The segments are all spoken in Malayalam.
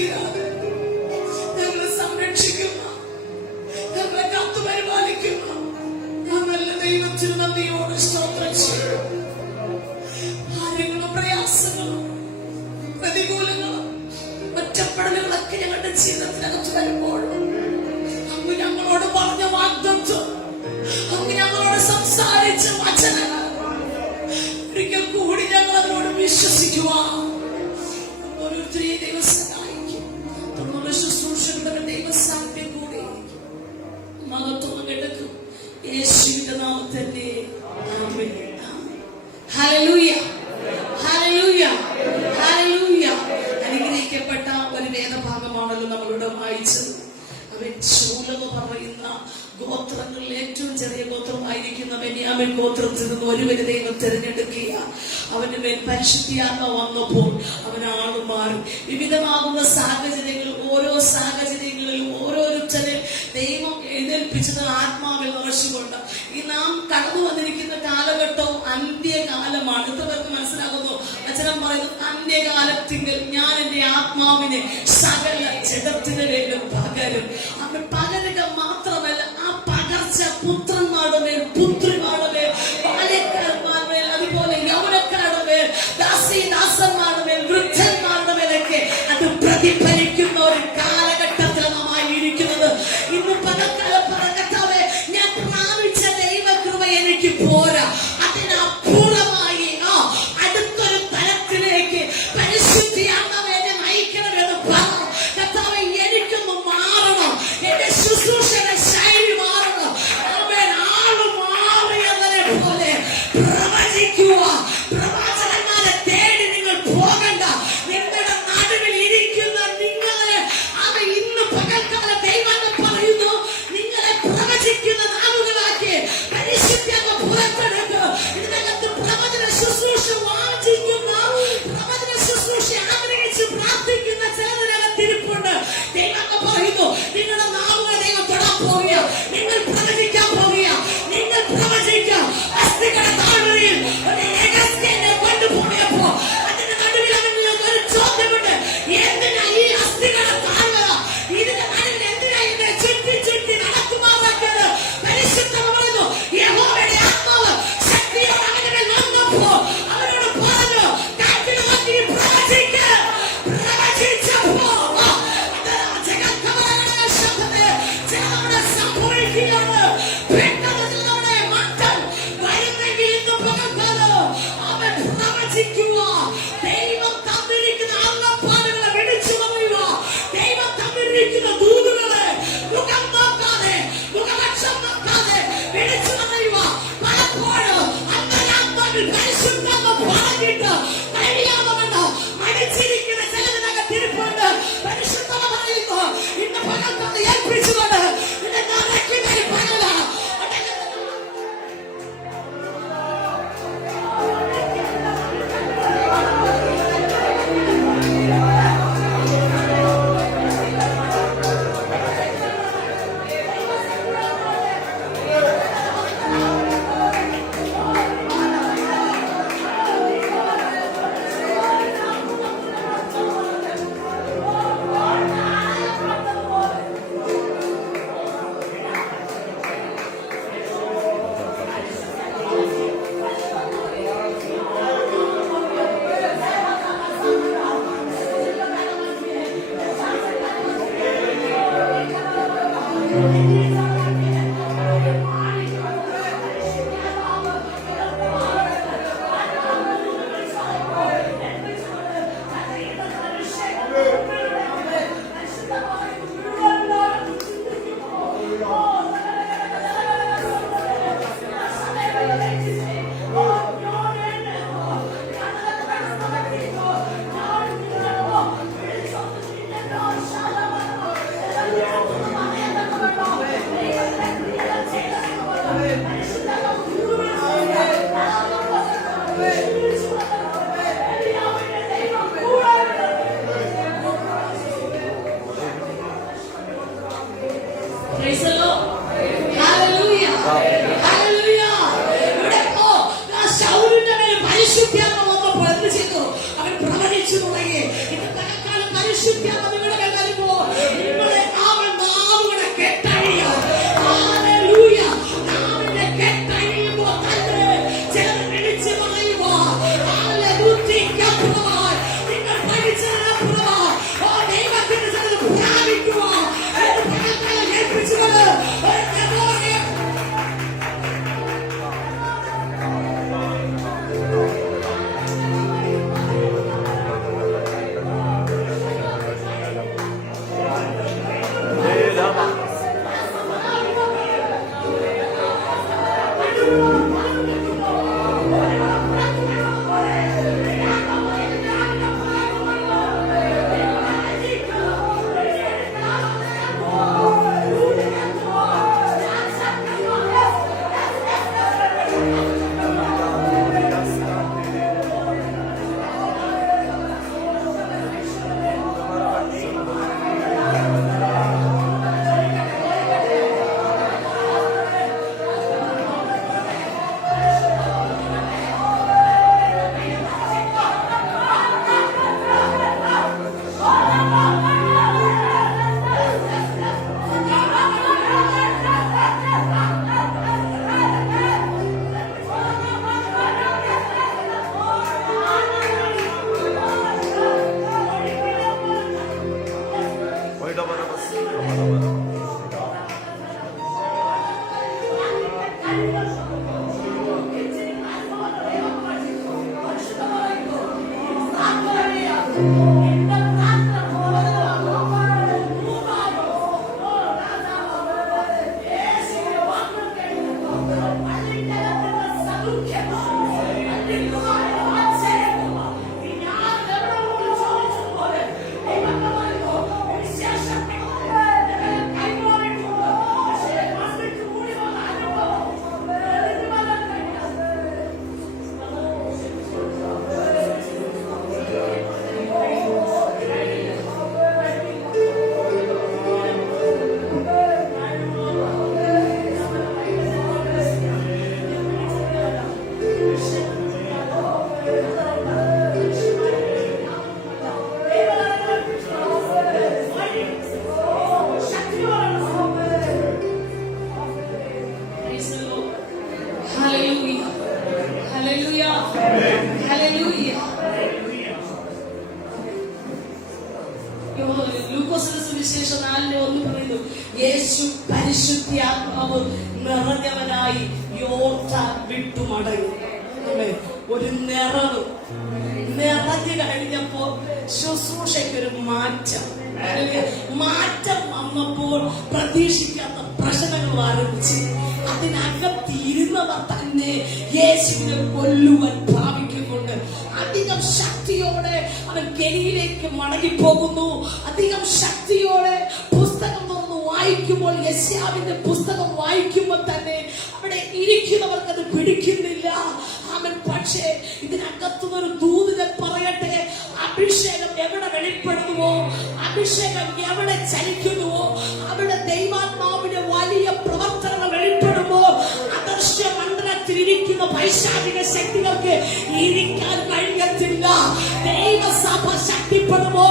തീരാതെ ഞങ്ങളെ സംരക്ഷിക്കുന്ന, ഞങ്ങളെ കാത്തുപരിപാലിക്കുന്ന ആ നല്ല ദൈവത്തിന് നന്ദിയോട് സ്തോത്രം ചെയ്യും. ആരെങ്കിലും പ്രയാസങ്ങളും പ്രതികൂലങ്ങളും ഒറ്റപ്പെടലുകളൊക്കെ ഞങ്ങളുടെ ജീവിതത്തിനകത്ത് വരുമ്പോഴും അങ്ങ് ഞങ്ങളോട് പറഞ്ഞ വാഗ്ദത്തം, അങ്ങ് ഞങ്ങളോട് സംസാരിച്ച വചനങ്ങൾ ഒരിക്കൽ കൂടി ഞങ്ങൾ അതിനോട് വിശ്വസിക്കുവാൻ ഓരോരുത്തരെയും ദൈവം സഹായിക്കും. തുടർന്നുള്ള ശുശ്രൂഷകളുടെ ദൈവസാന്നിധ്യം കൂടി മഹത്വം എടുക്കും. യേശുവിന്റെ നാമത്തിൽ ആമേൻ. Hallelujah, hallelujah, hallelujah. അനുഗ്രഹിക്കപ്പെട്ട ഒരു വേദഭാഗമാണല്ലോ നമ്മളിവിടെ വായിച്ചത്. അവൻ ശൂലെന്ന് പറയുന്ന ഗോത്രങ്ങളിൽ ഏറ്റവും ചെറിയ ഗോത്രമായിരിക്കുന്ന ബെന്യാമീൻ ഗോത്രത്തിൽ നിന്ന് ഒരുവനെ ദൈവം തിരഞ്ഞെടുക്കുക. അവന്റെ മേൽ പരിശുദ്ധാത്മ വന്നപ്പോൾ അവൻ ആള് മാറി. വിവിധമാകുന്ന സാഹചര്യങ്ങളിൽ, ഓരോ സാഹചര്യങ്ങളിലും ഓരോരുത്തരെ ദൈവം എഴുന്നേൽപ്പിച്ചത് ആത്മാവിൽ നിറച്ചുകൊണ്ട്. ഈ നാം കടന്നു വന്നിരിക്കുന്ന കാലഘട്ടവും അന്ത്യകാലമാണ്. ഇത്രപേർക്ക് മനസ്സിലാകുന്നു? വചനം പറയുന്നു, അന്ത്യകാലത്തിങ്കിൽ ഞാൻ എന്റെ ആത്മാവിനെ സകല ജഡത്തിന് വേഗം പകരും. അവൻ പകരുക മാത്രമല്ല, ആ പകർച്ച പുത്രന്മാരുടെ മേൽ, പുത്രിമാരുടെ മേൽ, ബാല്യക്കാരന്മാരുടെ മേൽ, അതുപോലെ യൗവനക്കാരുടെ മേൽ, ദാസന്മാരുടെ മേൽ, വൃദ്ധന്മാരുടെ മേലൊക്കെ അത് പ്രതിഫലിക്കുന്ന ഒരു കാലഘട്ടത്തിൽ നാം ആയിരിക്കുന്നത്. ഇന്ന് പകൽക്കാലം പറഞ്ഞാവേ, ഞാൻ പ്രാപിച്ച ദൈവകൃപ എനിക്ക് പോരാ, അതിനപ്പുറമായി അടുത്തൊരു തലത്തിലേക്ക് പരിശുദ്ധിയാണെന്ന് എന്നെ നയിക്കണമെന്ന് പറഞ്ഞു. കർത്താവേ, എനിക്കൊന്ന് മാറണം, എന്റെ ശുശ്രൂഷയുടെ ശൈലി മാറണം. അവൻ ആള് മാറിയതിനെ പോലെ പ്രവചിക്കുക. പ്രവാചകന്മാരെ തേടി നിങ്ങൾ പോകണ്ട. നിങ്ങളുടെ നടുവിൽ ഇരിക്കുന്ന നിങ്ങളെ അത് ഇന്ന് പകൽക്കാലം ദൈവം പറയുന്നു, നിങ്ങളെ പ്രവചിക്കുന്ന നാളുകളാക്കി പരിശുദ്ധിയൊക്കെ പുറത്തെടുക്കുക. ഇതിനകത്ത് പ്രവചന ശുശ്രൂഷ വാഞ്ചിക്കുന്ന, പ്രവചന ശുശ്രൂഷ ആഗ്രഹിച്ച് പ്രാർത്ഥിക്കുന്ന ചിലതിനകത്തിരിപ്പുണ്ട്. ദൈവം പറയുന്നു, നിങ്ങളുടെ നാളുകളെ ദൈവം തൊടാൻ പോവുക. നിങ്ങൾ പ്രവചിക്കാൻ പോവുക. നിങ്ങൾ പ്രവചിക്കാം. അസ്ഥികളുടെ താഴ്വരയിൽ ഒരു എഗസ്ത്യനെ കൊണ്ടുപോയപ്പോ അതിന്റെ നടുവിൽ അവന് ഒരു ചോദ്യമുണ്ട്. എന്തിനാ ഈ അസ്ഥികളുടെ താഴ്വര? ഇതിന്റെ നടുവിൽ എന്തിനാ ഇതിനെ ചുറ്റി ചുറ്റി നടക്കുമാറാക്കിയത്? പരിശുദ്ധം പറയുന്നു, യഹോവയുടെ ആത്മാവ് ശക്തിയോടെ അവന്റെ മേൽ വന്നപ്പോ അവനോട് പറഞ്ഞു, കാറ്റിൽ നോക്കി പ്രവചിക്ക. പ്രവചിച്ചപ്പോ സംഭവിക്കുകയാണ്. പെട്ടെന്ന് നമ്മുടെ മക്കൾ വരുന്നെങ്കിൽ ഇന്ന് പകൽക്കാലം അവൻ പ്രവചിക്കുക. ദൈവം തന്നിരിക്കുന്ന അള്ളപ്പാടുകളെ വിളിച്ചു പറയുക. ദൈവം തന്നിരിക്കുന്ന ദൂതുകളെ മുഖം നോക്കാതെ, മുഖലക്ഷം നോക്കാതെ വിളിച്ചു പറയുക. പലപ്പോഴും അന്തരാത്മാവിൽ പരിശുദ്ധാത്മ പറഞ്ഞിട്ട് കഴിയാമെന്ന് മടിച്ചിരിക്കുന്ന ചിലതിനകത്തിരിപ്പുണ്ട്. പരിശുദ്ധത പറയുന്നു, ഇന്ന് പകൽക്കാലം ഏൽപ്പിച്ചുകൊണ്ട് അവൻ പ്രവചിച്ചു തുടങ്ങി. ഇത് തൽക്കാലം പരിശുദ്ധാത്മാവ് ലൂക്കോസിന്റെ സുവിശേഷം 4:1 പറയുന്നു, യേശു പരിശുദ്ധാത്മാവ് നിറഞ്ഞവനായി യോർദാൻ വിട്ടു മടങ്ങി. ഒരു നിറവ് നിറഞ്ഞു കഴിഞ്ഞപ്പോ ശുശ്രൂഷയ്ക്കൊരു മാറ്റം വന്നപ്പോൾ പ്രതീക്ഷിക്കാത്ത പ്രശ്നങ്ങൾ ആരംഭിച്ചു. അതിനകത്തിരുന്നവർ തന്നെ യേശുവിനെ കൊല്ലുവാൻ ഭാവിക്കുന്നുണ്ട്. അധികം ശക്തിയോടെ അവൻ ഗലീലയിലേക്ക് മടങ്ങിപ്പോകുന്നു. അധികം ശക്തിയോടെ പുസ്തകം ഒന്ന് വായിക്കുമ്പോൾ, യെശയ്യാവിന്റെ പുസ്തകം വായിക്കുമ്പോൾ തന്നെ അവിടെ ഇരിക്കുന്നവർക്ക് അത് പിടിക്കുന്നില്ല. അവൻ പക്ഷേ ഇതിനകത്തുനിന്നൊരു ദൂതനെ പറയട്ടെ, അഭിഷേകം എവിടെ വെളിപ്പെടുന്നുവോ, അഭിഷേകം എവിടെ ചലിക്കുന്നുവോ, അവിടെ ദൈവാത്മാവിന്റെ വലിയ പ്രവർത്തനങ്ങൾ വെളിപ്പെടുമ്പോ അദൃശ്യ മണ്ഡലത്തിൽ ഇരിക്കുന്ന പൈശാചിക ശക്തികൾക്ക് ഇരിക്കാൻ കഴിയത്തില്ല. ദൈവസഭ ശക്തിപ്പെടുമ്പോ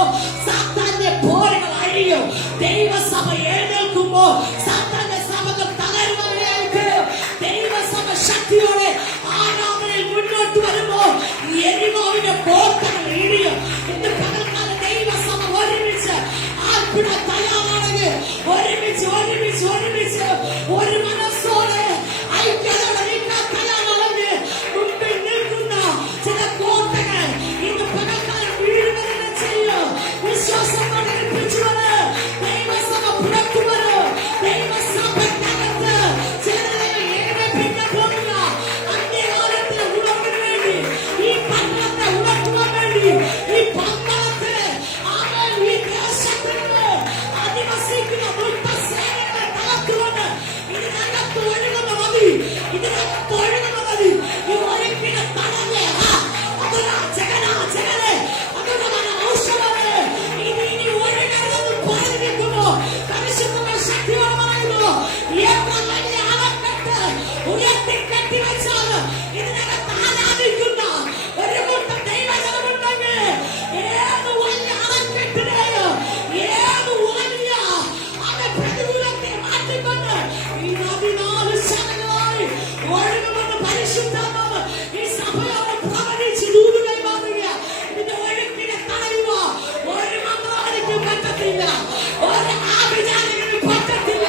സാത്താന്റെ പോരുകൾ അഴിയും. ദൈവസഭ എഴുന്നേൽക്കുമ്പോ സാത്താന്റെ സഭകൾ തകരുന്നവരെയായിട്ട് ദൈവസഭ ശക്തിയോടെ ആരാധനയിൽ മുന്നോട്ട് വരുമ്പോ യെരിഹോവിന്റെ കോട്ടകൾ ഇടിയും. ഇന്ന് പകൽക്കാലം ദൈവസഭ ഒരുമിച്ച് ആർപ്പിട തയ്യാറാണെങ്കിൽ ഒരുമിച്ച് ഒരു മനസ്സോടെ ഐക്യതയോടെ നിൽക്കാൻ തയ്യാറാണെങ്കിൽ മുമ്പിൽ നിൽക്കുന്ന ചില കോട്ടകൾ ഇന്ന് പകൽക്കാലം വീഴുന്നതിനെ ചെയ്യും. വിശ്വാസത്തോടെ ഏൽപ്പിച്ചുകൊണ്ട് ദൈവസഭ പുറത്തു വരും. ദൈവസഭയ്ക്കകത്ത് ചിലരെ ഏൽപ്പിക്കാൻ പോകുക. അന്ത്യകാലത്തെ ഉണർവിന് വേണ്ടി, ഈ പട്ടണത്തെ ഉണർത്തുവാൻ വേണ്ടി, ഈ പട്ടണത്തെ ഈ ദേശത്തിന് അധിവസിക്കുന്ന ദുഷ്ടസേനകളെ തകർത്തുകൊണ്ട് ഇതിനകത്ത് ഒഴുകുന്ന മതി, ഈ ഒഴുക്കിനെ തടഞ്ഞ് അതൊരു ജഗനെ അതൊരു ഔഷധമാണ്. ഇനി ഒഴുകരുതെന്ന് പറഞ്ഞിരിക്കുന്നു. പരിശുദ്ധമായ ശക്തിയോട് പറയുന്നു, എത്ര വലിയ അണക്കെട്ട് ഉയർത്തി കെട്ടിവെച്ചാൽ ഇതിനകത്ത് ആരാധിക്കുന്ന ഒരു കൂട്ടം ദൈവജനമുണ്ടെങ്കിൽ ഏത് വലിയ അണക്കെട്ടിനെയും ഏത് വലിയ പ്രതികൂലത്തെ മാറ്റിക്കൊണ്ട് ഈ 14 ശതകളായി ഒഴുകുമെന്ന് പരിശുദ്ധാത്മാവ് ഈ സഭയോട് പ്രവചിച്ച് ദൂതുകൾ മാറുക. ഇതിന്റെ ഒഴുക്കിനെ തടയുക ഒരു മന്ത്രവാദിക്കും പറ്റത്തില്ല, ഒരു ആഭിചാരികനും പറ്റത്തില്ല,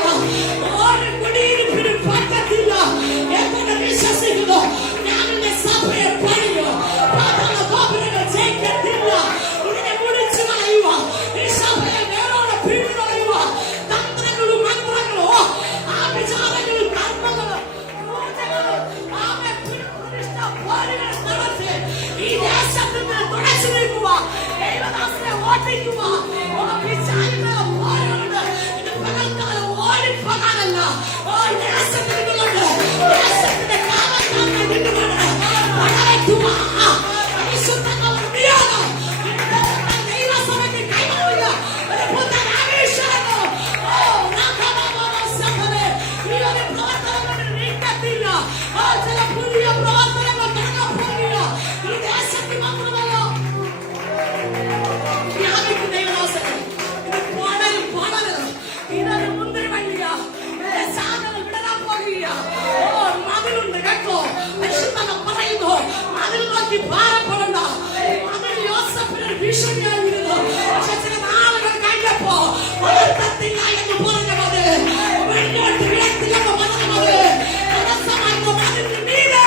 ഒരു കുടിയിരിപ്പിനും പറ്റത്തില്ല എന്ന് വിശ്വസിക്കുന്നു. ഞാൻ എന്റെ സഭയെ പണിയോ പാതാള ഗോപുരങ്ങൾ ജയിക്കത്തില്ല. ഇതിനെ മുടിച്ചു കളയുക, ഈ സഭയെ വേറോടെ പിടികളയുക. തന്ത്രങ്ങളും മന്ത്രങ്ങളും ആഭിചാരങ്ങളും കർമ്മങ്ങളും ഈ ദേശത്തിന് തുടച്ചു നീക്കുക. ദൈവദാസനെ ഓട്ടിക്കുക. വിചാരിക്കുന്ന പോരുണ്ട്. ഇത് പകൽക്കാലം ഓടിപ്പോകാനല്ല, ദേശത്തിന് ദേശത്തിന്റെ കാലക്കാരനെ നിന്നുകൊണ്ട് പടവയ്ക്കുക. വിശുദ്ധങ്ങളുടെ നിയോഗം ദൈവസഭയ്ക്ക് കൈമാറുക. ഒരു പുത്തൻ ആവേശമാണ്. ഈ ഒരു പ്രവർത്തനങ്ങൾ നീക്കത്തില്ല. ചില പുതിയ പ്രവർത്തനങ്ങൾ തുടങ്ങാൻ പോകില്ല. ഈ ദേശത്ത് മാത്രമല്ല, ദൈവദാസനെ ഇത് പടരും. ഇതൊരു മുന്തിരി വഴിയ സാധനങ്ങൾ വിടാൻ പോകില്ല. മതിലുണ്ട് കേട്ടോ. പരിശുദ്ധം പറയുന്നു, മതിൽ നോക്കി ഭാരപ്പെടണ്ട. മതിൽ യോസേഫിന് ഭീഷണിയായിരുന്നു. പക്ഷെ ചില നാളുകൾ കഴിഞ്ഞപ്പോ വളർത്തത്തില്ല എന്ന് പറഞ്ഞ മതി, മുന്നോട്ട് വിടത്തില്ലെന്ന് പറഞ്ഞ മതി തടസ്സമായിരുന്നു. മതിലിന് മീതെ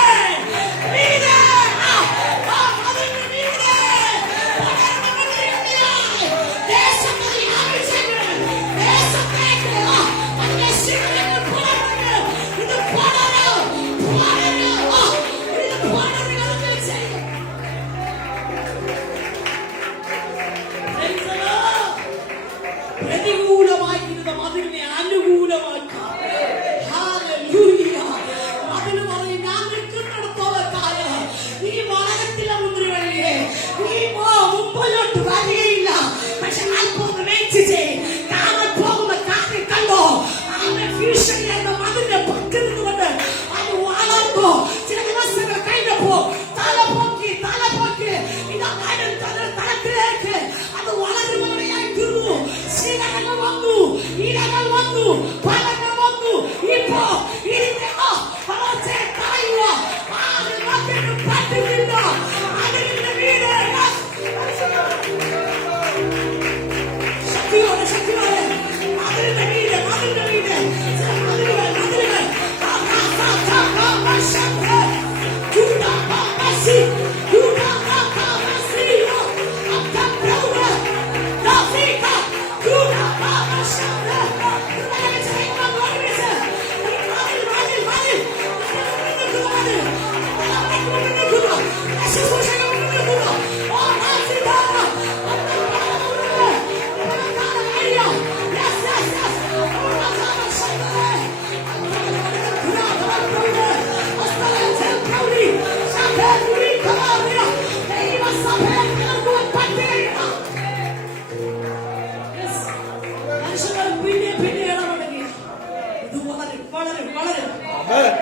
വളരും വളരും.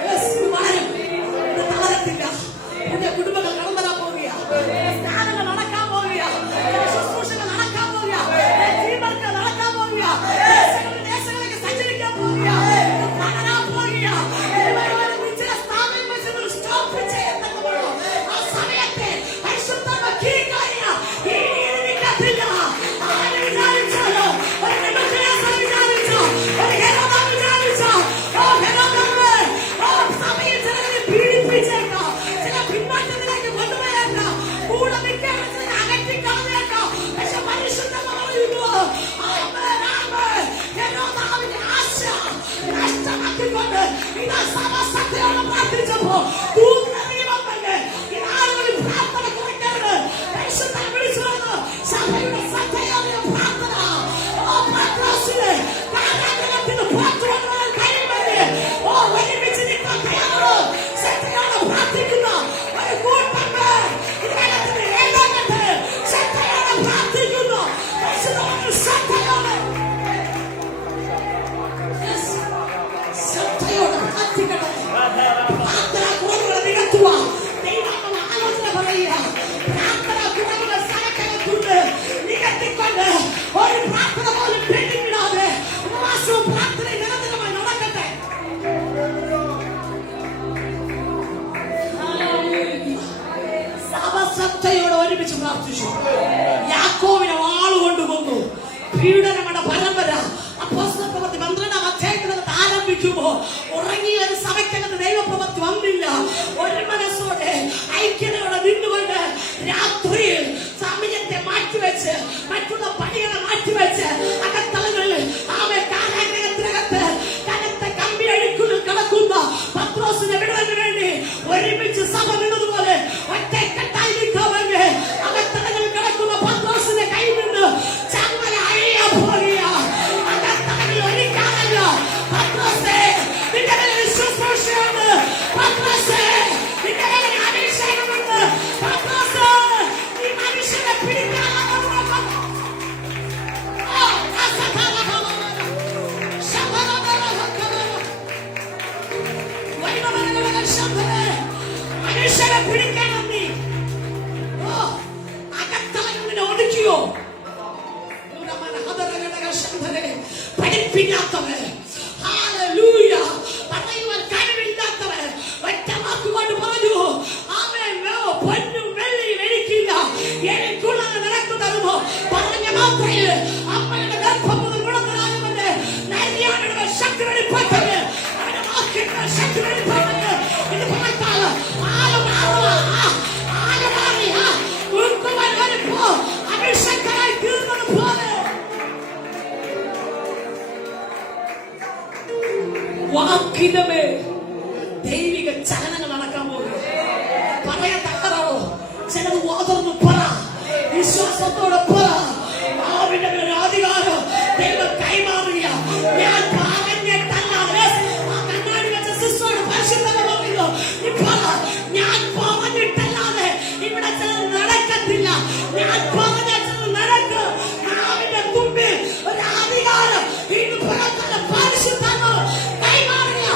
Yes, ഇത് വളരും. ഇത് തളരത്തില്ല. പുതിയ കുടുംബങ്ങൾ കടന്നു വരാൻ പോവുകയാണ്. സ്ഥാനങ്ങൾ നടക്കാൻ പോവുകയാണ്. ശുശ്രൂഷകൾ നടക്കാൻ പോവുകയാണ്. ടീമർക്ക് നടക്കാൻ പോവുകയാണ്. ദേശങ്ങളിലേക്ക് സഞ്ചരിക്കാൻ പോവുകയാണ്. വളരാൻ പോവുകയാണ്. ചില സ്ഥാപനം വെച്ച് സ്റ്റോപ്പ് ചെയ്യത്തക്കവണ്ണം ആ സമയത്തെ പരിശുദ്ധാത്മ കീഴ്ക്കാരിയ ഈ നിൽക്കത്തില്ല. ആര് വിചാരിച്ചാലോ ഒരു നെബൂഖദ്നേസർ വിചാരിച്ചോ ഒരു ഹെരോദ വിചാരിച്ചോ സമയം ചിലരെ പീഡിപ്പിച്ചേക്കാം, ചില പിന്മാറ്റത്തിലേക്ക് കൊണ്ടുപോയേക്കാം, കൂടെ നിൽക്കാൻ അകറ്റിക്കളഞ്ഞേക്കാം. പക്ഷെ പരിശുദ്ധമ പറയുന്നു ഹെരോദാവിന്റെ ആശ നഷ്ടമാക്കിക്കൊണ്ട് ഇതാ സഭ സത്യയോടെ പ്രാർത്ഥിച്ചപ്പോ ദൂതനിറങ്ങിവന്നെ ഈ ആളുകളിൽ പ്രാർത്ഥന കുറയ്ക്കരുത്. പരിശുദ്ധനെ വിളിച്ചു വന്നു സഭയുടെ സത്യയോടെ പ്രാർത്ഥന പത്രോസിനെ കാരാഗൃഹത്തിന് പുറത്തു കൊണ്ടുവരാൻ കഴിയുമെന്ന് ഒരുമിച്ച് നിൽക്കാൻ തയ്യാറോ? സത്യയോടെ പ്രാർത്ഥിക്കുന്ന ഒരു കൂട്ടം പേർ ഇതിനകത്ത് ഏതാണ്ട് സത്യയോടെ പ്രാർത്ഥിക്കുന്നു. പരിശുദ്ധമായ സത്യയോടെ സത്യയോടെ പ്രാർത്ഥിക്കട്ടെ. പ്രാർത്ഥന കുറവുകൾ നികത്തുവാൻ ദൈവാത്മാവ് ആലോചന പറയുക. പ്രാർത്ഥന കുറവുകൾ സകലത്തുണ്ട് നികത്തിക്കൊണ്ട് ഒരു പ്രാർത്ഥന പോലും പെട്ടിടാതെ ഉപവാസവും പ്രാർത്ഥനയും നിരന്തരമായി നടക്കട്ടെ. സഭ ശ്രദ്ധയോടെ ഒരുമിച്ച് പ്രാർത്ഥിച്ചു. യാക്കോബിനെ വാളുകൊണ്ട് കൊന്നു. പീഡനങ്ങളുടെ പരമ്പര അപ്പോസ്തല പ്രവൃത്തി 12-ാം അധ്യായത്തിനകത്ത് ആരംഭിക്കുമ്പോ ഉറങ്ങിയ ഒരു സഭയ്ക്കകത്ത് ദൈവപ്രവൃത്തി വന്നില്ല. ഒരു മനസ്സോടെ ഐക്യതയോടെ നിന്നുകൊണ്ട് രാത്രിയിൽ സമയത്തെ മാറ്റിവെച്ച് മറ്റുള്ള പണികളെ മാറ്റിവെച്ച് അകത്തളങ്ങളിൽ കാരാഗ്രഹത്തിനകത്ത് കനത്ത കമ്പി അഴുക്കുകൾ കിടക്കുന്ന പത്രോസിനെ വിടുവാൻ വേണ്ടി ഒരുമിച്ച് സഭ നിന്നതുപോലെ ഒറ്റക്കെട്ടായി നിൽക്കാമെന്ന് അകത്തളങ്ങളിൽ കിടക്കുന്ന പത്രോസിന്റെ കയ്യിൽ നിന്ന് ചങ്ങല അഴിയാൻ പോവുക. അകത്തളങ്ങളിൽ ഒരിക്കാനല്ല. പത്രോസേ, നിന്റെ മേൽ ശുശ്രൂഷയുണ്ട്. പത്രോസേ, നിന്റെ മേൽ അഭിഷേകമുണ്ട്. പത്രോസേ, ഈ മനുഷ്യനെ പിടിക്കാനുള്ള മനുഷ്യനെ പിടിക്കണം. നീ അകത്തളങ്ങളിനെ ഒടുക്കിയോ? പഠിപ്പിക്കാത്തവൻ, ഹല്ലേലൂയ, പറയുവാൻ കഴിവില്ലാത്തവൻ ഒറ്റ വാക്കുകൊണ്ട് പറഞ്ഞു, ആമേൻ, പൊന്നും വെള്ളിയും എനിക്കില്ല, എനിക്കുള്ളത് നിനക്ക് തരുമോ? പറഞ്ഞ മാത്രമേ അമ്മയുടെ ഗർഭം മുതൽ ഗുണത്തിലാകുമെന്ന് നരിയാനയുടെ ശക്തി വെളിപ്പെട്ടത്, അവന്റെ വാക്കിന്റെ ശക്തി വെളിപ്പെട്ടത്. ഇത് പറഞ്ഞാൽ അഭിഷേകരായി തീർന്നത് പോലെ വാക്കിന്റെ ദൈവിക ചലനങ്ങൾ നടക്കാൻ പോകുന്നു. പറയാൻ തയ്യാറാണോ? ചിലത് വാതർന്ന് പറ, വിശ്വാസത്തോടെ പറ. ആവിന്റെ ഒരു അധികാരം ദൈവം കൈമാറുക. ഞാൻ പറഞ്ഞിട്ടല്ലാതെ ആ കണ്ണാടി വെച്ച സിസ്റ്ററോട് പരിശുദ്ധത പറയുന്നു. ഞാൻ പറഞ്ഞിട്ടല്ലാതെ ഇവിടെ ചിലത് നടക്കത്തില്ല. ഞാൻ പറഞ്ഞ ചിലത് നടക്കും. ആവിന്റെ മുമ്പിൽ ഒരു അധികാരം ഇന്ന് പുറത്തുള്ള പരിശുദ്ധത കൈമാറുക.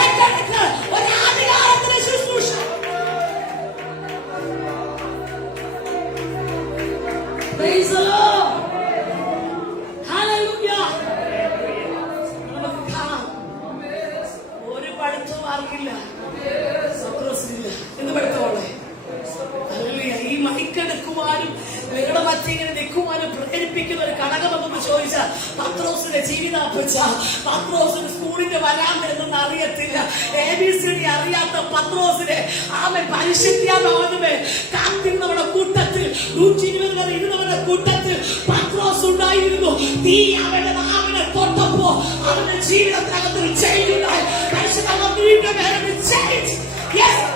ഏറ്റെടുത്ത് ഒരു അധികാരത്തിന് ശുശ്രൂഷ. Praise the Lord. Hallelujah. നമുക്ക് കാണാം. ഒരു പഠിത്തവും ആർക്കില്ല, സത്രോസിനില്ല. എന്ത് പഠിത്തമുള്ളേ? ഈ മൈക്കെടുക്കുവാനും നിങ്ങളുടെ മറ്റിങ്ങനെ നിൽക്കുവാനും പ്രേരിപ്പിക്കുന്ന ഒരു ഘടകമെന്ന് ചോദിച്ചാൽ പത്രോസിന്റെ ജീവിതാപ്പച്ച. പത്രോസിന് സ്കൂളിന്റെ വരാൻ എന്നൊന്നും അറിയത്തില്ല. ABCD അറിയാത്ത പത്രോസിനെ ആമൻ പരിശുദ്ധിയാമേ കാത്തിരുന്നവരുടെ കൂട്ടത്തിൽ 120 വരെ ഇരുന്നവരുടെ കൂട്ടത്തിൽ പത്രോസ് ഉണ്ടായിരുന്നു. തീ അവന്റെ നാവിനെ തൊട്ടപ്പോ അവന്റെ ജീവിതത്തിനകത്തൊരു ചേഞ്ച് ഉണ്ടായി. ചേഞ്ച്. യെസ്.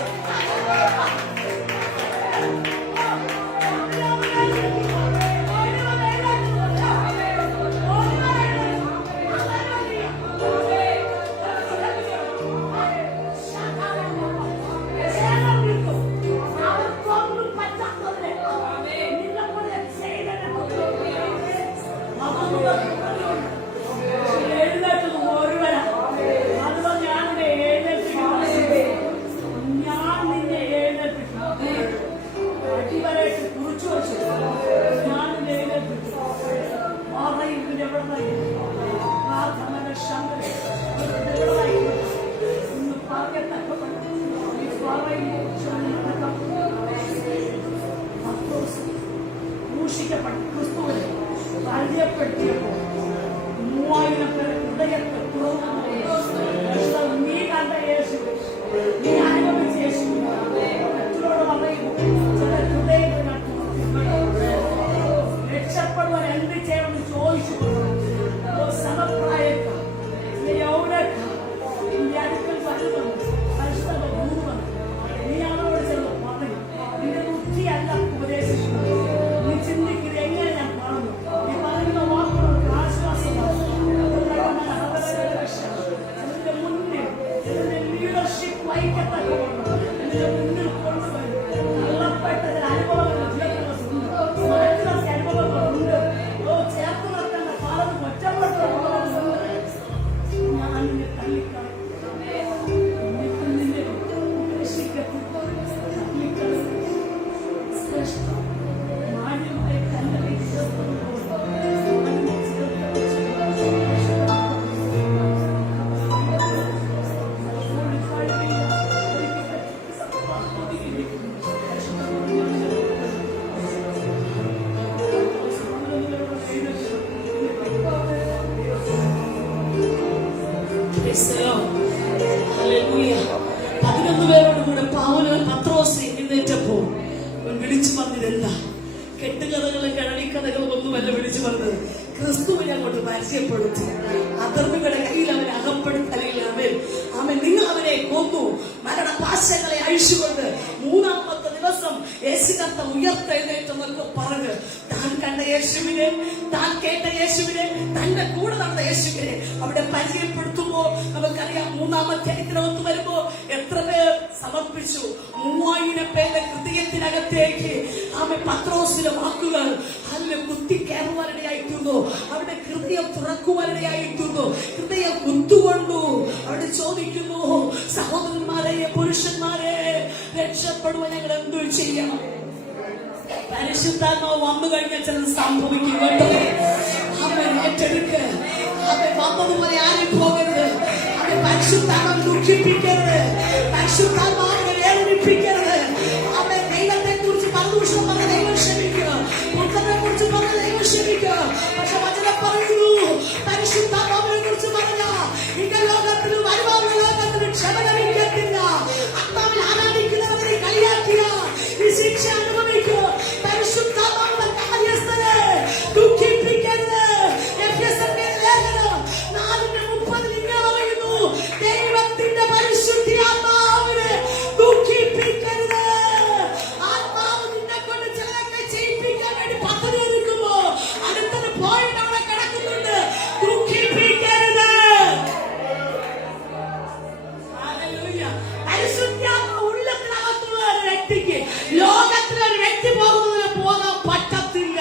എഴുന്നേറ്റത് ഒരുവനാ. അത് ഞാൻ ക്രൂശിക്കപ്പെട്ട ക്രിസ്തുവിനെ പരിചയപ്പെടുത്തിയപ്പോൾ 3000 പേർ ഹൃദയത്തെ തുറന്നു. നീ കണ്ട യേശു, നീ അനുഭവിച്ച യേശു മറ്റുള്ളവരോട് പറയുന്നു. ചില ഹൃദയങ്ങൾ രക്ഷപ്പെടുവാൻ എന്ത് ചെയ്യണമെന്ന് ചോദിച്ചു. സമപ്രായക്കാർ നിന്റെ അടുക്കൽ വരുന്നുണ്ട്. പരിശുദ്ധ ഗുരുവൻ നീ അവരോട് ചെന്ന് പറഞ്ഞു. നിന്റെ ബുദ്ധിയല്ല ഉപദേശിക്കുന്നത്. നീ ചിന്തിക്കുന്നത് എങ്ങനെ ഞാൻ പറഞ്ഞു. നീ പറയുന്ന വാക്കുകൾക്ക് ആശ്വാസമാണ്. അതിന്റെ മുന്നിൽ ഇതിന്റെ ലീഡർഷിപ്പ് വഹിക്കത്തക്കവണ്ണം ഇതിന്റെ മുന്നിൽ കൊണ്ടുവരും. തള്ളപ്പെട്ട ചില അനുഭവങ്ങൾ ജീവിതത്തിലുണ്ട്. മാറ്റുന്ന അനുഭവങ്ങളുണ്ട്. ചേർത്ത് നിർത്തേണ്ട പലതും ഒറ്റപ്പെട്ട അനുഭവങ്ങളുണ്ട്. ഞാൻ നിന്നെ തള്ളിക്കളയും. നിന്നെ ഉപദേശിക്കത്തിൽ തള്ളിക്കളയും. ശ്രേഷ്ഠം മാന്യമായി തന്റെ ഹല്ലേലൂയ. 11 പേരോട് കൂടെ പത്രോസ് എഴുന്നേറ്റപ്പോൾ വിളിച്ചു പറഞ്ഞിരുന്ന കെട്ടുകഥകളും കഴണിക്കഥകളും ഒന്നുമല്ല വിളിച്ചു പറഞ്ഞത്. ക്രിസ്തുവിനെ അങ്ങോട്ട് പരിചയപ്പെടുത്തി. അധർമ്മികളുടെ കയ്യിൽ അവനെ അകപ്പെടുത്തലില്ല. അവൻ നിങ്ങൾ അവനെ കൊന്നു, മരണപാശങ്ങളെ അഴിച്ചുകൊണ്ട് 3-ാമത്തെ ദിവസം യേശു കർത്താവ് ഉയർത്തെഴുന്നേറ്റെന്നൊക്കെ പറഞ്ഞ് താൻ കണ്ട യേശുവിനെ, താൻ കേട്ട യേശുവിനെ, തന്റെ കൂടെ നടന്ന യേശുവിനെ അവിടെ പരിചയപ്പെടുത്തുമ്പോ നമുക്കറിയാം 3-ാമത്തെ അധ്യായത്തിനകത്ത് വരുമ്പോ എത്ര പേർ സമർപ്പിച്ചു. 3000 പേരുടെ ഹൃദയത്തിനകത്തേക്ക് പത്രോസിന്റെ വാക്കുകൾ കുത്തിക്കയറുവാനിടയായിത്തീർന്നു. അവിടെ ഹൃദയം തുറക്കുവാനിടയായിത്തീർന്നു. ഹൃദയം കുത്തുകൊണ്ടു. അവിടെ ചോദിക്കുന്നു, സഹോദരന്മാരെ, പുരുഷന്മാരെ, രക്ഷപ്പെടുവാൻ ഞങ്ങൾ എന്തു ചെയ്യണം? പരിശുദ്ധാത്മാവ് വന്നു കഴിഞ്ഞാൽ ചിലത് സംഭവിക്കും കേട്ടോ. അവൻ ഏറ്റെടുക്ക്. അവൻ വന്നതുപോലെ ആരും പോകരുത്. അവൻ പരിശുദ്ധാത്മാവ് ദുഃഖിപ്പിക്കരുത്. പരിശുദ്ധാത്മാവിനെ വേദനിപ്പിക്കരുത്. അവൻ ദൈവത്തെ കുറിച്ച് പരദൂഷണം പറഞ്ഞ ദൈവം ക്ഷമിക്കുക. പുത്രനെ കുറിച്ച് പറഞ്ഞ ദൈവം ക്ഷമിക്കുക. പക്ഷെ വചനം പറയുന്നു, പരിശുദ്ധാത്മാവിനെ കുറിച്ച് പറഞ്ഞ ലോകത്തിലും വരുവാനുള്ള ലോകത്തിലും ക്ഷമ ലഭിക്കത്തില്ല. ആത്മാവിൽ ആരാധിക്കുന്നവരെ കളിയാക്കിയ ഈ ശിക്ഷ അനുഭവിക്കുക. പരിശുദ്ധാത്മാവിന്റെ കാര്യസ്ഥരെ ദുഃഖിപ്പിക്കരുത്. എഫെസ്യരുടെ ലേഖനം 4:30 ഇങ്ങനെ പറയുന്നു, ദൈവത്തിന്റെ പരിശുദ്ധ ആത്മാവിനെ ദുഃഖിപ്പിക്കരുത്. ആത്മാവ് നിന്നെ കൊണ്ട് ചിലതൊക്കെ ചെയ്യിപ്പിക്കാൻ വേണ്ടി പദ്ധതി എടുക്കുമ്പോ അടുത്തൊരു പോയിന്റ് അവിടെ കിടക്കുന്നുണ്ട്. ദുഃഖിപ്പിക്കരുത്. പരിശുദ്ധാത്മാവ് ഉള്ളത്തിനകത്തുള്ള ഒരു വ്യക്തിക്ക് ലോകത്തിലൊരു വ്യക്തി പോകുന്നതിന് പോകാൻ പറ്റത്തില്ല.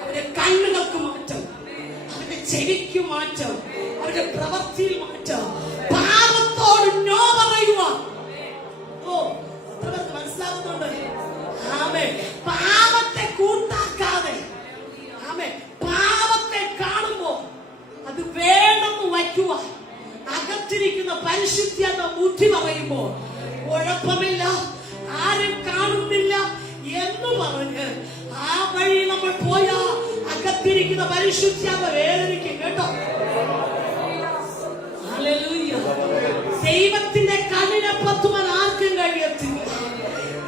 അവരുടെ കണ്ണുകൾക്ക് മാറ്റം, അവരുടെ ചെവിക്ക് മാറ്റം, അവരുടെ പ്രവൃത്തിയിൽ മാറ്റം. പാപത്തോട് നോ പറയുക. മനസ്സിലാകുന്നുണ്ട്? പാപത്തെ കൂട്ടാക്കാതെ, പാപത്തെ കാണുമ്പോ അത് വേണമെന്ന് വയ്ക്കുക. അകത്തിരിക്കുന്ന പരിശുദ്ധിയെന്ന ബുദ്ധി പറയുമ്പോ കുഴപ്പമില്ല, ആരും കാണുന്നില്ല എന്ന് പറഞ്ഞ് ആ വഴി നമ്മൾ പോയാ അകത്തിരിക്കുന്ന പരിശുദ്ധിയാക വേദനിക്കും കേട്ടോ. ഹല്ലേലൂയ. ദൈവത്തിന്റെ കണ്ണിനെ പത്തുവാൻ ആർക്കും കഴിയത്തില്ല.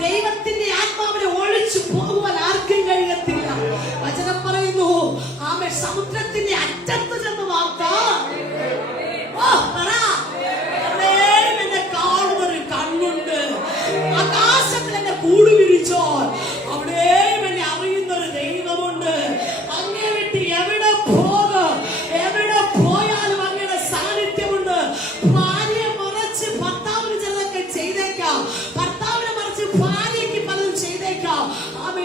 ദൈവത്തിന്റെ ആത്മാവിനെ ഒളിച്ചു പോകുവാൻ ആർക്കും കഴിയത്തില്ല. വചനം പറയുന്നു, സമുദ്രത്തിന്റെ അറ്റത്ത് ചെന്ന് വാർത്ത എന്നെ കാണുന്നൊരു കണ്ണുണ്ട്. ആകാശത്തിൽ എന്നെ കൂടി വിരിച്ചോ അവിടെയും എന്നെ അറിയുന്നൊരു ദൈവമുണ്ട്. അങ്ങേ വിട്ട് എവിടെ പോകും, എവിടെ പോയാലും അങ്ങയുടെ സാന്നിധ്യമുണ്ട്. ഭാര്യയെ മറച്ച് ഭർത്താവിന് ചിലതൊക്കെ ചെയ്തേക്കാം, ഭർത്താവിനെ മറിച്ച് ഭാര്യയ്ക്ക് പലതും ചെയ്തേക്കാം,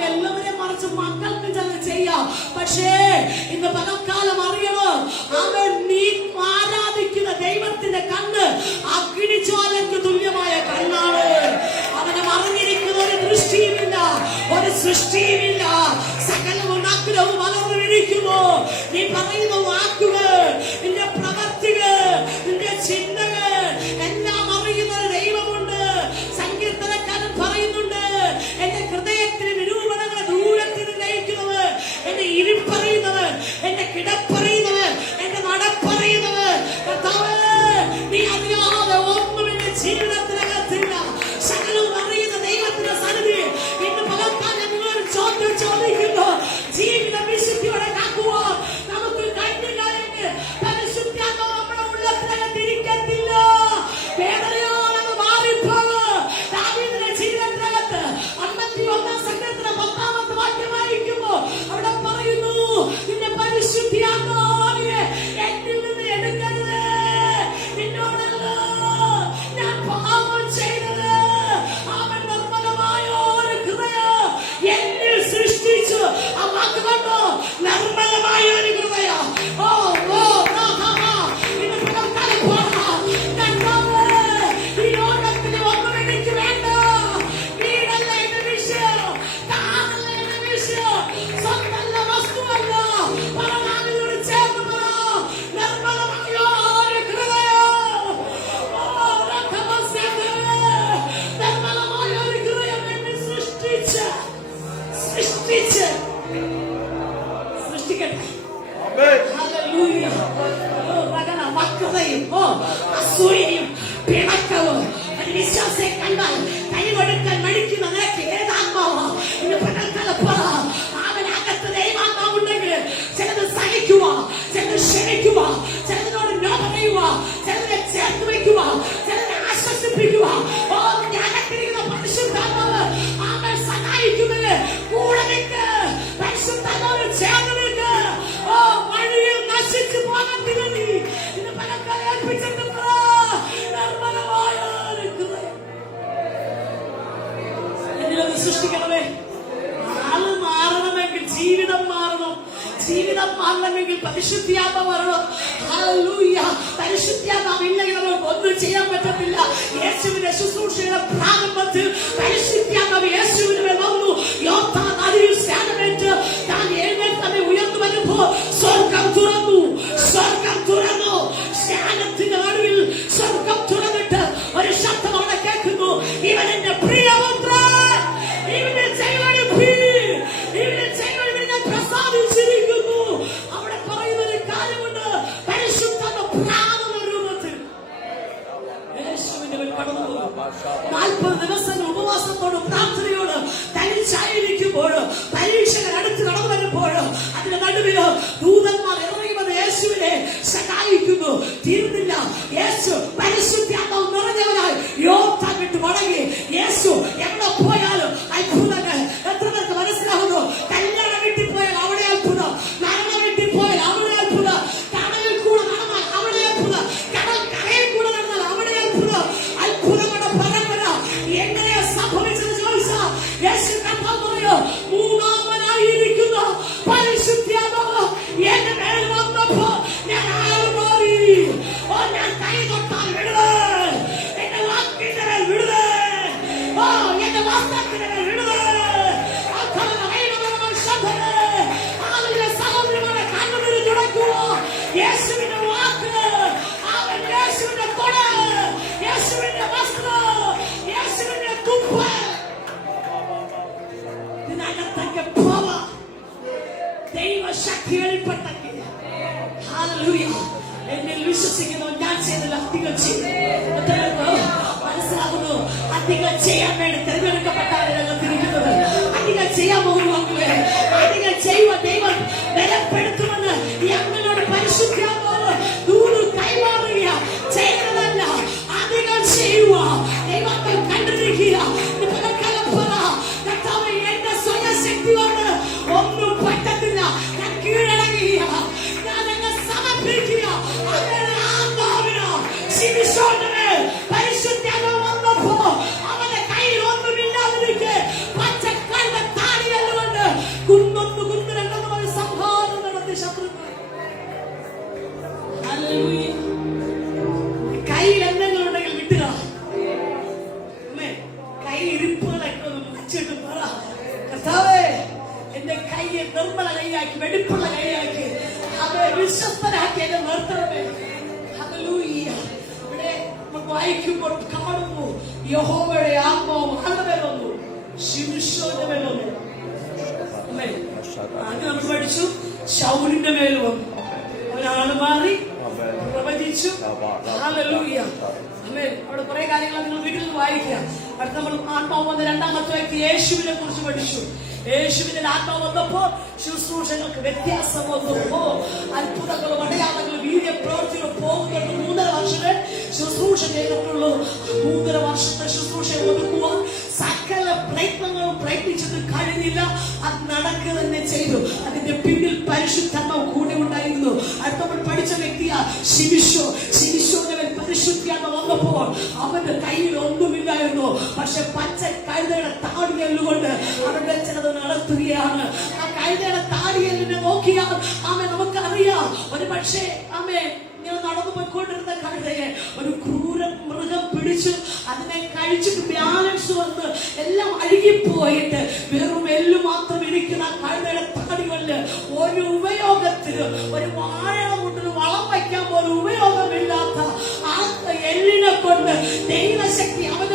എല്ലാവരെയും മറിച്ച് മക്കൾക്ക് ചിലത് ചെയ്യാം. പക്ഷേ ഇന്ന് പലകാലം അറിയണം, അവൻ നീ ആരാധിക്കുന്ന ദൈവത്തിന്റെ കണ്ണ് അഗ്നിജ്വാലയ്ക്ക് തുല്യമായ കണ്ണാണ്. അവനെ മറിഞ്ഞിരിക്കുന്ന ഒരു ദൃഷ്ടിയുമില്ല, ഒരു സൃഷ്ടിയുമില്ല. സകലവും അഗ്രഹവും വളർന്നിരിക്കുന്നു. നീ പറയുന്ന വാക്കുകൾ, നിന്റെ പ്രവർത്തികൾ, നിന്റെ ചിന്തകൾ എല്ലാം അറിയുന്ന ഒരു ദൈവമുണ്ട്. സൃഷ്ടിക്കണമേ. ആള് മാറണമെങ്കിൽ ജീവിതം മാറണം. ജീവിതം മാറണമെങ്കിൽ പരിശുദ്ധാത്മ വരണം. ഹല്ലേലൂയ. പരിശുദ്ധാത്മാവ് ഇല്ലെങ്കിൽ നമുക്ക് ഒന്നും ചെയ്യാൻ പറ്റത്തില്ല. യേശുവിന്റെ ശുശ്രൂഷയുടെ പ്രാരംഭത്തിൽ പരിശുദ്ധാത്മാവ് യേശുവിന് മേൽ വന്നു. യോർദാൻ നദിയിൽ സ്നാനമേറ്റ് താൻ എഴുന്നേറ്റ് ഉയർന്നു വരുമ്പോൾ സ്വർഗ്ഗം തുറന്നു. സ്വർഗ്ഗം തുറന്നു. സ്നാനത്തിന്റെ നടുവിൽ സ്വർഗ്ഗം തുറന്നിട്ട് ഒരു ശബ്ദം അവിടെ കേൾക്കുന്നു. ഇവൻ എന്റെ പ്രിയപുത്രൻ, ഇവനെ പ്രസാദിച്ചിരിക്കുന്നു. അവിടെ പറയുന്ന ഒരു കാര്യമുണ്ട്. പരിശുദ്ധാത്മ പ്രാണന രൂപത്തിൽ യേശുവിന്റെ മേൽ കടന്നു പോകും. 40 ദിവസങ്ങൾ ഉപവാസത്തോടും പ്രാർത്ഥനയോടും തനിച്ചായിരിക്കുമ്പോൾ, പരീക്ഷകൾ അടുത്ത് കടന്നു വരുമ്പോൾ, അതിന്റെ നടുവിൽ ദൂതന്മാർ ഇറങ്ങി വന്ന് യേശുവിനെ സഹായിക്കുന്നു. തീർന്നില്ല. യേശു പരിശുദ്ധാത്മാവ് നിറഞ്ഞവനായി യോർദാൻ വിട്ട് മടങ്ങി. യേശു എവിടെ പോയാലും അത്ഭുതങ്ങൾ. എത്ര പേർക്ക് മനസ്സിലാവുന്നു? കല്യാണം വീട്ടിൽ പോയാൽ അവിടെ അത്ഭുതം, മരണം വീട്ടിൽ പോയാൽ അവിടെ അത്ഭുതം, കടലിൽ കൂടെ നടന്നാൽ അവിടെ അത്ഭുതം, കടൽ കരയിൽ കൂടെ നടന്നാൽ അവിടെ അത്ഭുതം. അത്ഭുതങ്ങളുടെ പരമ്പര എങ്ങനെയാ സംഭവിച്ചത് ചോദിച്ചാൽ യേശു കർത്താവ് പറയോ, മൂന്നാമനായിരിക്കുന്ന പരിശുദ്ധാത്മാവ് എന്റെ മേൽ വന്നപ്പോ ഞാൻ ആൾ മാറി. ഓ, ഞാൻ കൈ തൊട്ടാൽ വിടുതേ, എന്റെ വാക്കിന്റെ മേൽ വിടുതേ, ഓ എന്റെ വാസ്തവത്തിന്റെ മേൽ വിടുതേ. യേശുവിന്റെ വാക്ക്, അവൻ യേശുവിന്റെ കൊട, യേശുവിന്റെ വസ്ത്രം, യേശുവിന്റെ തുപ്പ്, ഇതിനകത്തൊക്കെ പോവാ. ദൈവശക്തി വെളിപ്പെട്ടെങ്കിൽ ഹല്ലേലൂയ. എന്നിൽ വിശ്വസിക്കുന്നു. ഞാൻ ചെയ്തത് അധികം ചെയ്തു. മനസ്സിലാകുന്നു. അധികം ചെയ്യാൻ വേണ്ടി തിരഞ്ഞെടുക്കപ്പെട്ടവരെ തിരിക്കുന്നത്. അധികം ചെയ്യാൻ പോകുന്നുവെങ്കിൽ അധികം ചെയ്യുവാൻ ദൈവം ബലപ്പെടുത്തുമെന്ന് ഞങ്ങളോട് പരിശുദ്ധാത്മാവ് ദൂത് കൈമാറുക. ചെയ്യുന്നതല്ല, അധികം ചെയ്യുക. ദൈവത്തെ കണ്ടിരിക്കുക. എന്റെ സ്വയശക്തി കൊണ്ട് ഒന്നും പറ്റത്തില്ല. ഞാൻ കീഴടങ്ങിയ, ഞാൻ എന്നെ സമർപ്പിക്കുക. അങ്ങനെ ആത്മാവിനോ ശിശുവിനെ പരിശുദ്ധാത്മാവ് വന്നപ്പോ അവന്റെ കയ്യിൽ ഒന്നുമില്ലാതിരിക്കെ പച്ചക്കഴുത താടിയല്ലുകൊണ്ട് കുന്നൊന്ന് കുന്നിരണ്ടെന്ന് പറഞ്ഞ് സംഹാരം നടത്തി ശത്രുക്കൾ. ഹല്ലേലൂയ. കയ്യിൽ എന്തെങ്കിലും ഉണ്ടെങ്കിൽ വിട്ടുക. കൈ ഇരിപ്പുകളൊക്കെ ഒന്ന് മുറിച്ചിട്ട് പറ, കർത്താവേ എന്റെ കൈയെ നിർമ്മല കൈയാക്കി, വെടിപ്പുള്ള കൈയാക്കി, അവരെ വിശ്വസ്തരാക്കി എന്നെ നിർത്തണമേ. ഹല്ലേലൂയ. ഇവിടെ നമുക്ക് വായിക്കുമ്പോൾ കാണുന്നു, യഹോവയുടെ ആത്മാവ് ആരുടെ മേൽ വന്നു? ശിംശോന്റെ മേൽ വന്നു. അത് നമ്മൾ പഠിച്ചു. ശൗലിന്റെ മേൽ വന്നു. ഒരാള് മാറി പ്രവചിച്ചു. ഹല്ലേലൂയ. ആമേൻ. അവിടെ കുറെ കാര്യങ്ങൾ നിങ്ങൾ വീട്ടിൽ വായിക്കുക. അടുത്ത നമ്മൾ ആത്മാവ് വന്ന രണ്ടാമത്തെ വ്യക്തി യേശുവിനെ കുറിച്ച് പഠിച്ചു. യേശുവിന്റെ ആത്മാവ് വന്നപ്പോ ശുശ്രൂഷകൾക്ക് വ്യത്യാസം വന്നപ്പോ അത്ഭുതങ്ങളും അടയാളങ്ങളും വീര്യപ്രവൃത്തികളും പോകുന്നുണ്ട്. 3.5 വർഷത്തെ ശുശ്രൂഷ ചെയ്തിട്ടുള്ളൂ. 3.5 വർഷത്തെ ശുശ്രൂഷ ഒതുക്കുവാൻ സകല പ്രയത്നങ്ങളും പ്രയത്നിച്ചത് കഴിഞ്ഞില്ല. അത് നടക്കുക തന്നെ ചെയ്തു. അതിന്റെ പിന്നിൽ പരിശുദ്ധാത്മാവ് കൂടെ ഉണ്ടായിരുന്നു. അടുത്തപ്പോൾ പഠിച്ച വ്യക്തിയാ ശിശോ. ശിശോന്റെ മേൽ പരിശുദ്ധാത്മാവ് വന്നപ്പോൾ അവന്റെ കയ്യിൽ ഒന്നുമില്ലായിരുന്നു. പക്ഷെ പച്ച കഴുതയുടെ താടിയെല്ലുകൊണ്ട് അവരുടെ ചിലത് നടത്തുകയാണ്. ആ കഴുതയുടെ താടിയെല്ലിനെ നോക്കിയാൽ ആമേ നമുക്കറിയാം. ഒരു പക്ഷേ ആമേ ഇങ്ങനെ നടന്നു പോയിക്കൊണ്ടിരുന്ന കഴുതയെ ഒരു ക്രൂര മൃഗം പിടിച്ചു അതിനെ കഴിച്ചിട്ട് ബാലൻസ് വന്ന് എല്ലാം അഴുകിപ്പോയിട്ട് വെറും എല്ലു മാത്രം ഇരിക്കുന്ന കഴുതയുടെ താടികളില് ഒരു ഉപയോഗത്തിന്, ഒരു വാഴ കൊണ്ടൊരു വളം വയ്ക്കാൻ പോലും ഉപയോഗമില്ലാത്ത ആ എല്ലിനെ കൊണ്ട് ദൈവശക്തി അവന്റെ